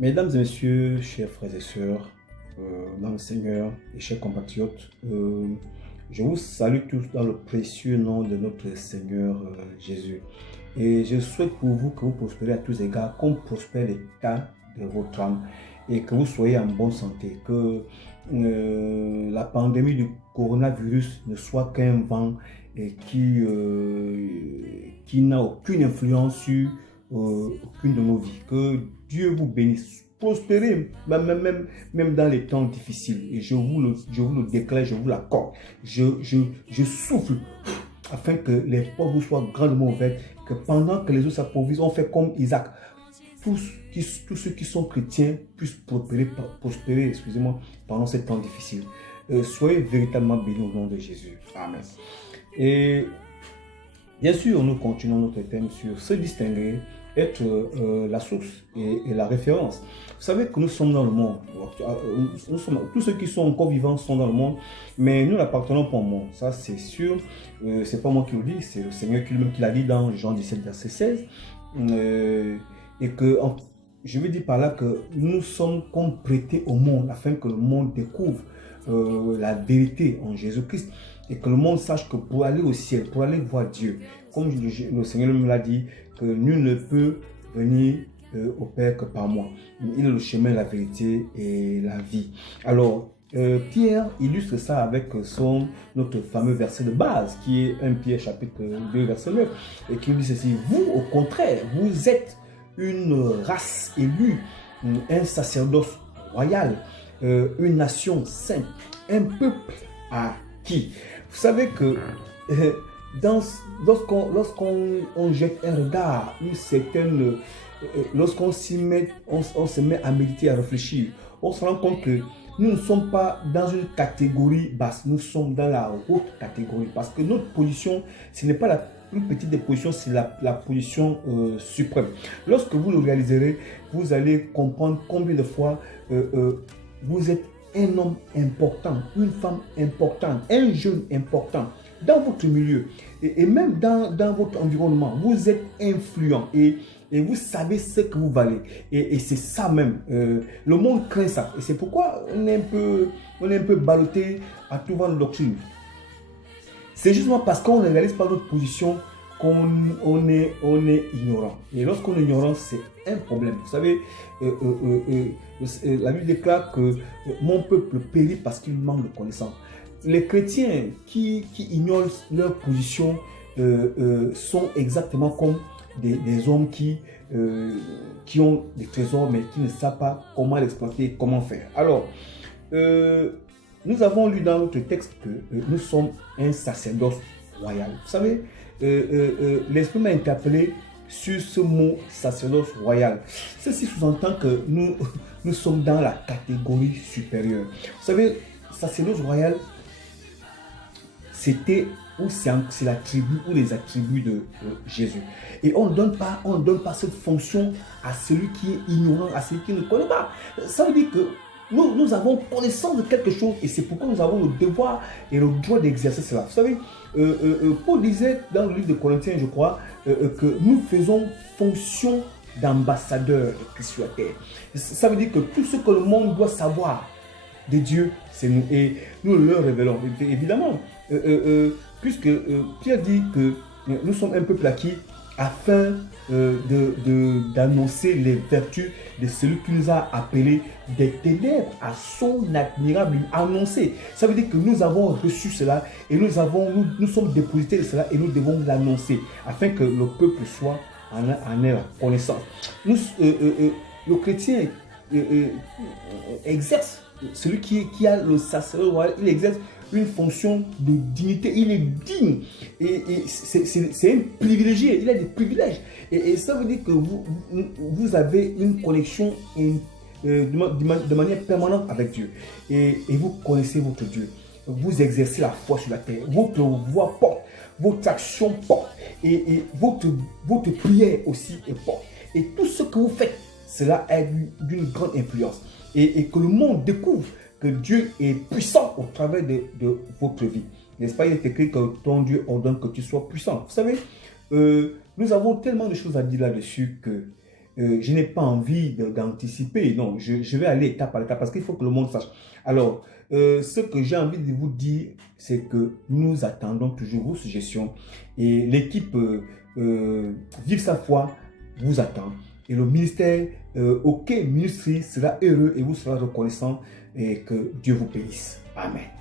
Mesdames et messieurs, chers frères et sœurs, dans le Seigneur et chers compatriotes, je vous salue tous dans le précieux nom de notre Seigneur Jésus. Et je souhaite pour vous que vous prospérez à tous égards, comme prospère l'état de votre âme et que vous soyez en bonne santé, que la pandémie du coronavirus ne soit qu'un vent et qui n'a aucune influence sur aucune de nos vies. Que Dieu vous bénisse. Prospérez, même dans les temps difficiles. Et je vous le déclare, je vous l'accorde. Je souffle afin que les portes vous soient grandement ouvertes, que pendant que les autres s'appauvrissent, on fait comme Isaac. Tous ceux qui sont chrétiens puissent prospérer, excusez-moi, pendant ces temps difficiles. Soyez véritablement bénis au nom de Jésus. Amen. Et bien sûr, nous continuons notre thème sur se distinguer, être la source et la référence. Vous savez que nous sommes dans le monde. Tous ceux qui sont encore vivants sont dans le monde, mais nous n'appartenons pas au monde. Ça, c'est sûr. C'est pas moi qui le dis, c'est le Seigneur lui-même qui l'a dit dans Jean 17, verset 16. Et que je veux dire par là que nous sommes comme prêtés au monde afin que le monde découvre la vérité en Jésus-Christ et que le monde sache que pour aller au ciel, pour aller voir Dieu, comme le Seigneur me l'a dit, que nul ne peut venir au Père que par moi. Il est le chemin, la vérité et la vie. Alors, Pierre illustre ça avec notre fameux verset de base, qui est 1 Pierre chapitre 2, verset 9, et qui dit ceci: vous, au contraire, vous êtes une race élue, un sacerdoce royal, une nation sainte, un peuple acquis. Vous savez que lorsqu'on jette un regard, une certaine, lorsqu'on s'y met, on se met à méditer, à réfléchir, on se rend compte que nous ne sommes pas dans une catégorie basse, nous sommes dans la haute catégorie, parce que notre position, ce n'est pas la plus petite des positions, c'est la position suprême. Lorsque vous le réaliserez, vous allez comprendre combien de fois vous êtes un homme important, une femme importante, un jeune important dans votre milieu et même dans votre environnement. Vous êtes influent et vous savez ce que vous valez. Et c'est ça même. Le monde craint ça. Et c'est pourquoi on est un peu ballotté à tout vent de doctrine. C'est justement parce qu'on ne réalise pas notre position qu'on est ignorant. Et lorsqu'on est ignorant, c'est un problème. Vous savez, la Bible déclare que mon peuple périt parce qu'il manque de connaissance. Les chrétiens qui ignorent leur position sont exactement comme des hommes qui ont des trésors mais qui ne savent pas comment l'exploiter et comment faire. Alors, nous avons lu dans notre texte que nous sommes un sacerdoce royal. Vous savez, l'Esprit m'a interpellé sur ce mot sacerdoce royal. Ceci sous-entend que nous sommes dans la catégorie supérieure. Vous savez, sacerdoce royal, c'est la tribu ou les attributs de Jésus. Et on ne donne pas cette fonction à celui qui est ignorant, à celui qui ne connaît pas. Ça veut dire que nous avons connaissance de quelque chose et c'est pourquoi nous avons le devoir et le droit d'exercer cela. Vous savez, Paul disait dans le livre de Corinthiens, je crois, que nous faisons fonction d'ambassadeur de Christ sur la terre. Ça veut dire que tout ce que le monde doit savoir de Dieu, c'est nous. Et nous le leur révélons. Évidemment, puisque Pierre dit que nous sommes un peuple acquis afin d'annoncer les vertus de celui qui nous a appelés des ténèbres à son admirable annoncer. Ça veut dire que nous avons reçu cela et nous sommes déposités de cela et nous devons l'annoncer afin que le peuple soit en ait la connaissance. Le chrétien exerce, celui qui a le sacerdoce royal, il exerce une fonction de dignité, il est digne et c'est un privilégié, il a des privilèges et ça veut dire que vous avez une connexion de manière permanente avec Dieu et vous connaissez votre Dieu, vous exercez la foi sur la terre, votre voix porte, votre action porte et votre prière aussi porte et tout ce que vous faites, cela est d'une grande influence et que le monde découvre que Dieu est puissant au travers de votre vie. N'est-ce pas? Il est écrit que ton Dieu ordonne que tu sois puissant. Vous savez, nous avons tellement de choses à dire là-dessus que je n'ai pas envie d'anticiper. Non, je vais aller étape par étape parce qu'il faut que le monde sache. Alors, ce que j'ai envie de vous dire, c'est que nous attendons toujours vos suggestions et l'équipe Vive sa foi vous attend. Et le ministère, OK Ministry sera heureux et vous sera reconnaissant et que Dieu vous bénisse. Amen.